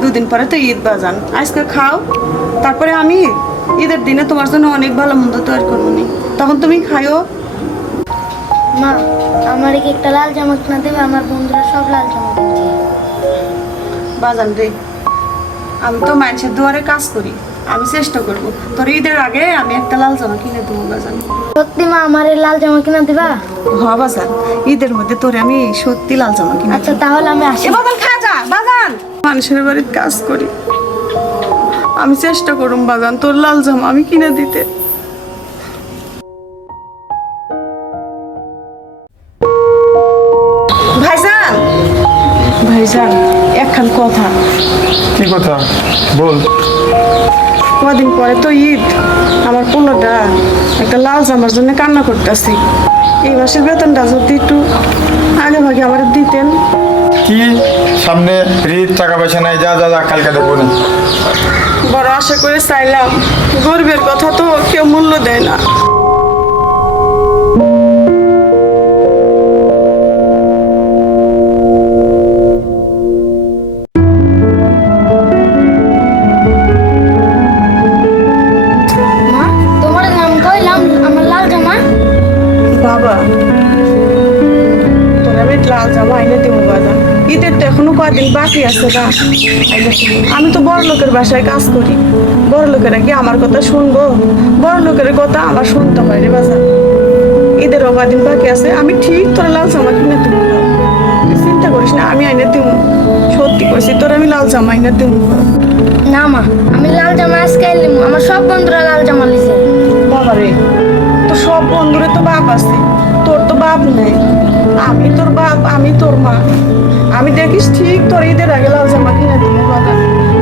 দুদিন পরে তো ঈদ বাজান, আজকে খাও, তারপরে আমি ঈদের দিনে তোমার জন্য অনেক ভালো মন্দ তৈরি করবো নি, তখন তুমি খাইও। মা, আমার কি একটা লাল জামা কিনা দেবে? আমার বন্ধুরা সব লাল জামা কিনছে। বাজান রে, আমি তো মানুষের দুয়ারে কাজ করি, আমি চেষ্টা করবো তোর ঈদের আগে আমি একটা লাল জামা কিনে দেবো বাজান। সত্যি মা, আমার এই লাল জামা কিনা দিবা? হ বাজান, ঈদের মধ্যে তোরে আমি সত্যি লাল জামা কিনে আচ্ছা, তাহলে আমি আসি। বাজান খা যা বাজান, মানুষের বাড়ির কাজ করি, আমি চেষ্টা করুম বাজান তোর লাল জামা আমি কিনে দিতে। ভাইজান, ভাইজান একখান কথা। কি কথা বল। কদিন পরে তো ঈদ, আমার পোলাটা একটা লাল জামার জন্য কান্না করতেছি। এই মাসের বেতনটা যদি একটু আগে ভাগে আমার দিতেন। কি সামনে ঈদ, টাকা পয়সা নাই, যা যা যা কালকে দেবো না। বড় আশা করে চাইলাম, গরিবের কথা তো কেউ মূল্য দেয় না। মা, তোমার নাম কইলাম আমার লাল জামা। বাবা, তোর আমি লাল জামা আইনে দেবো বাজান, ঈদের তো এখনো কয়দিন বাকি আছে না। আমি তো বড় লোকের বাসায় কাজ করি, বড় লোকেরা কি আমার কথা শুনবো? বড় লোকের কথা আমার শুনতে হয় রে বাজান। ঈদের কয়দিন বাকি আছে, আমি ঠিক তোর লাল জামা কিনে দেবো, তুই চিন্তা করিস না, আমি আইনে দেবো। সত্যি কইছি তোর আমি লাল জামা আইনে দেবো। না মা, আমি লাল জামা আজকে এলাম, আমার সব বন্ধুরা লাল জামা লিছে। বাবা রে, তো সব বন্ধুরে তো বাপ আছে, তোর তো বাপ নেই। আমি তোর বাপ, আমি তোর মা, আমি দেখিস ঠিক তোর ঈদের আগে লাল জামা কিনে দেবো বাবা,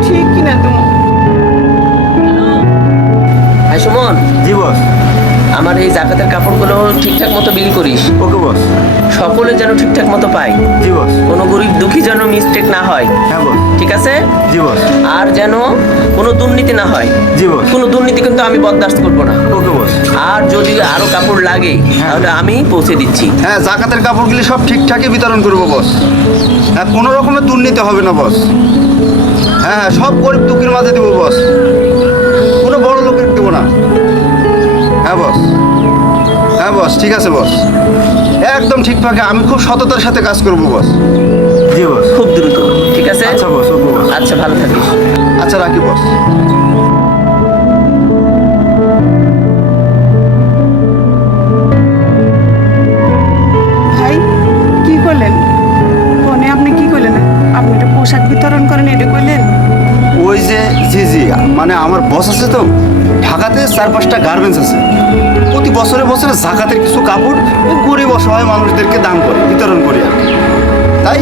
ঠিক কিনে দেবো। হ্যাঁ সুমন, জি বস। আমার এই জাকাতের কাপড়গুলো ঠিকঠাক মতো বিল করিস, ওকে বস। সকলে যেন ঠিকঠাক মতো পায়, জি বস। কোনো গরিব দুঃখী যেন মিস্টেক না হয়, হ্যাঁ বস। ঠিক আছে? জি বস। আর যেন কোনো দুর্নীতি না হয়, জি বস। কোনো দুর্নীতি কিন্তু আমি বরদাস্ত করবো না। ওকে বস। আর যদি আরো কাপড় লাগে তাহলে আমি পৌঁছে দিচ্ছি। হ্যাঁ, জাকাতের কাপড়গুলি সব ঠিকঠাকই বিতরণ করবো বস। হ্যাঁ, কোনো রকমের দুর্নীতি হবে না বস। হ্যাঁ হ্যাঁ, সব গরিব দুঃখীর মাঝে দেবো বস, কোনো বড় লোকের দেবো না। হ্যাঁ বস, হ্যাঁ বস, ঠিক আছে বস, একদম ঠিকঠাক। আমি খুব সততার সাথে কাজ করবো বস। জি বস। খুব দ্রুত, ঠিক আছে? আচ্ছা বস, ওকে বস। আচ্ছা, ভালো থাকিস। আচ্ছা, রাখি বস। ভাই কি করলেন ফোনে? আপনি কি করলেন? আপনি একটা পোশাক বিতরণ করেন, এটা করলেন? ওই যে জি জি, মানে আমার বস আছে তো ঢাকাতে, 4-5টা গার্মেন্টস আছে। প্রতি বছরে বছরে জাকাতের কিছু কাপড় ও গরিব অসহায় মানুষদেরকে দান করে, বিতরণ করি আর কি। তাই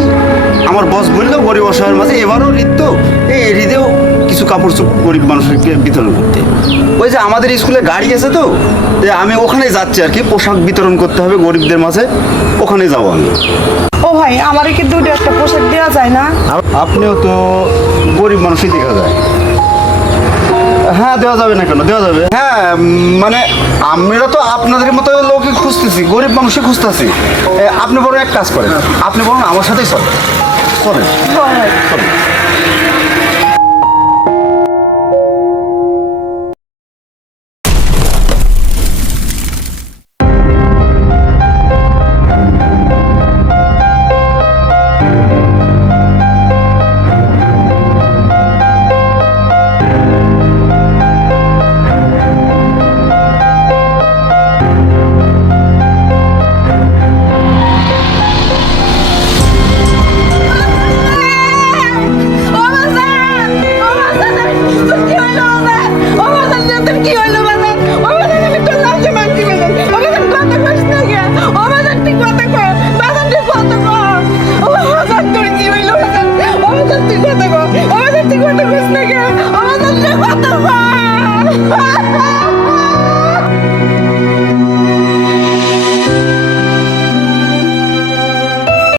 আমার বস বললো গরিব অসহায়ের মাঝে এবারও ঈদ তো, এই ঈদেও কিছু কাপড় চোপড় গরিব মানুষকে বিতরণ করতে। ওই যে আমাদের স্কুলে গাড়ি আছে তো, আমি ওখানে যাচ্ছি আর কি, পোশাক বিতরণ করতে হবে গরিবদের মাঝে, ওখানে যাবো আমি। ও ভাই, আমার কি দুটো একটা পোশাক দেওয়া যায় না? আপনিও তো গরিব মানুষই দেখা যায়। হ্যাঁ, দেওয়া যাবে না কেন, দেওয়া যাবে। হ্যাঁ, মানে আমরা তো আপনাদের মতো লোকই খুঁজতেছি, গরিব মানুষই খুঁজতেছি। আপনি বরং এক কাজ করেন, আপনি বরং আমার সাথেই চলেন, চলেন চলেন। তুই কত কষ্ট, আমাদের তুই কত কষ্ট, আমাদের তুই কত